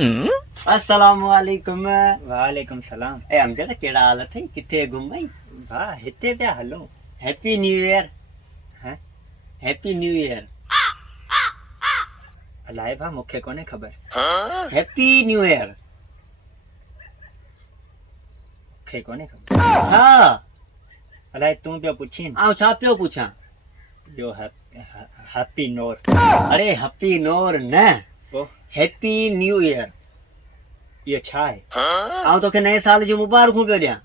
अस्सलाम वालेकुम। वालेकुम सलाम। ए अमजद केड़ा हाल अथई? किथे घुमई? वाह हिते पिया हलो। Happy new year. हैं हैप्पी न्यू ईयर। अलाए भा मूंखे कोने ख़बर। Happy new year. मूंखे कोने ख़बर। छा? अलाए तूं पियो पुछीं। आउं छा पियो पुछां? यो हैप्पी नोर। अरे हैप्पी नोर न, ओ हैप्पी न्यू ईयर। ये छा है? आउं तोखे नए साल जूं मुबारकूं पियो ॾियां।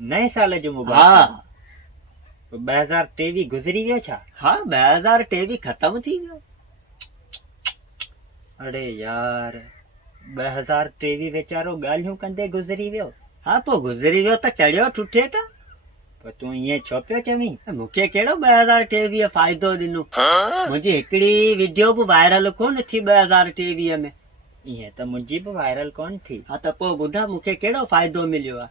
नए साल जो हा मुबारक। 2023 गुज़री वियो छा? हा 2023 ख़तम थी वियो। अरे यार 2023 वेचारो ॻाल्हियूं कंदे गुज़री वियो। हा पोइ गुज़री वियो त चढ़ियो ठुठे त। पर तूं ईअं छो पियो चवीं? मूंखे कहिड़ो 2023 फ़ाइदो ॾिनो? मुंहिंजी हिकिड़ी वीडियो बि वायरल कोन थी 2023 में। ईअं त मुंहिंजी बि वायरल कोन थी। हा त पोइ ॿुधां मूंखे कहिड़ो फ़ाइदो मिलियो आहे?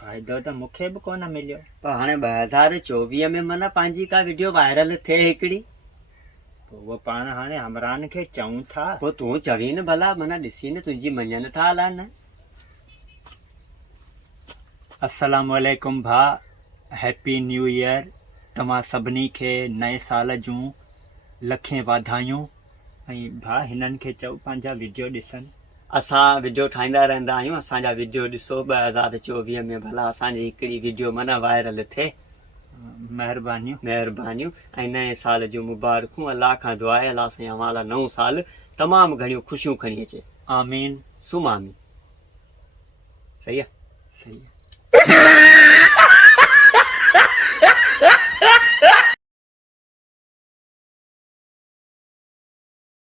फ़ाइदो त मूंखे बि कोन मिलियो। पर हाणे 2024 में माना पंहिंजी का वीडियो वायरल थिए हिकिड़ी, पोइ उहो पाण हाणे हमरान खे चऊं था। पोइ तूं चवी न भला, माना ॾिसी न तुंहिंजी मञनि था अला न। अस्सलाम वालेकुम भा, हैप्पी न्यू ईयर। तव्हां सभिनी खे नए साल जूं लखें वाधायूं। ऐं भा हिननि खे चओ पंहिंजा वीडियो ॾिसनि। असां वीडियो ठाहींदा रहंदा आहियूं, असांजा वीडियो ॾिसो 2024 में भला असांजी हिकिड़ी वीडियो माना वायरल थिए। महिरबानियूं। महिरबानियूं ऐं नए साल जूं मुबारकूं। अलाह खां दुआ आहे अलाह साईं अवां नओं साल तमामु घणियूं ख़ुशियूं खणी अचे। आमीन। सुम आमीन। सही आहे। सही आहे।